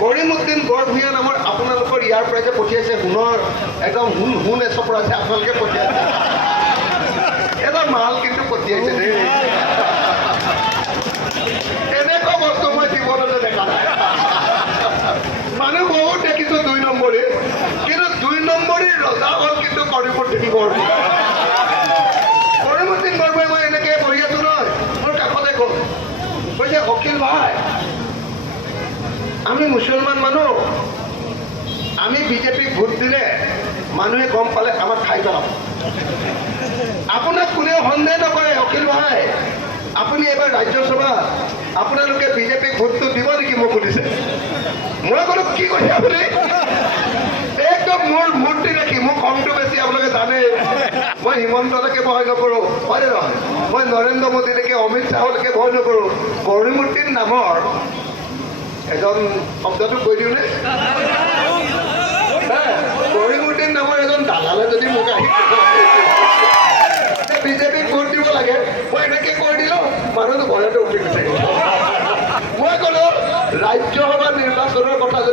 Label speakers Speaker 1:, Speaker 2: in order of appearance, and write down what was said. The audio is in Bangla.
Speaker 1: কৰিমুদ্দিন বৰভূঞা নামৰ আপোনালোকৰ ইয়াৰ পৰা যে পঠিয়াইছে, সোণৰ একদম সোণ সোণ এচপৰা যে আপোনালোকে পঠিয়াইছে। এটা মাল কিন্তু পঠিয়াইছে দেই। এনেকুৱা বস্তু মই জীৱনতে দেখা মানুহ বহুত দেখিছো দুই নম্বৰী, কিন্তু দুই নম্বৰী ৰজা হ'ল কিন্তু কৰিমুদ্দিন বৰভূঞা কৰিমুদ্দিন বৰভূঞা মই এনেকৈ বহি আছো নহয়, মোৰ কাষতে গ'ল। কৈছে, অখিল ভাই আমি মুছলমান মানুহ আমি বিজেপিক ভোট দিলে মানুহে গম পালে আমাক খাই পেলাব আপোনাক কোনেও সন্দেহ নকৰে, অখিল ভাই। আপুনি এইবাৰ ৰাজ্যসভা, আপোনালোকে বিজেপিক ভোটটো দিব নেকি মোক সুধিছে। মই ক'লো, কি কৈছে আপুনি? একদম মোৰ মূৰ্তি দেখি মোক কমটো বেছি, আপোনালোকে জানে মই হিমন্তলৈকে ভয় নকৰোঁ। হয় নে নহয়? মই নৰেন্দ্ৰ মোদীলৈকে, অমিত শ্বাহলৈকে ভয় নকৰোঁ। কৰিমুদ্দিন নামৰ এজন শব্দটো কৈ দিওঁনে কৰিমুদ্দিন নামৰ এজন দালালে যদি মোক আহি বিজেপিক ভোট দিব লাগে। মই এনেকে কৈ দিলোঁ, মানুহটো ঘৰতে উঠি গৈছে। মই ক'লোঁ, ৰাজ্যসভা নিৰ্বাচনৰ কথা যদি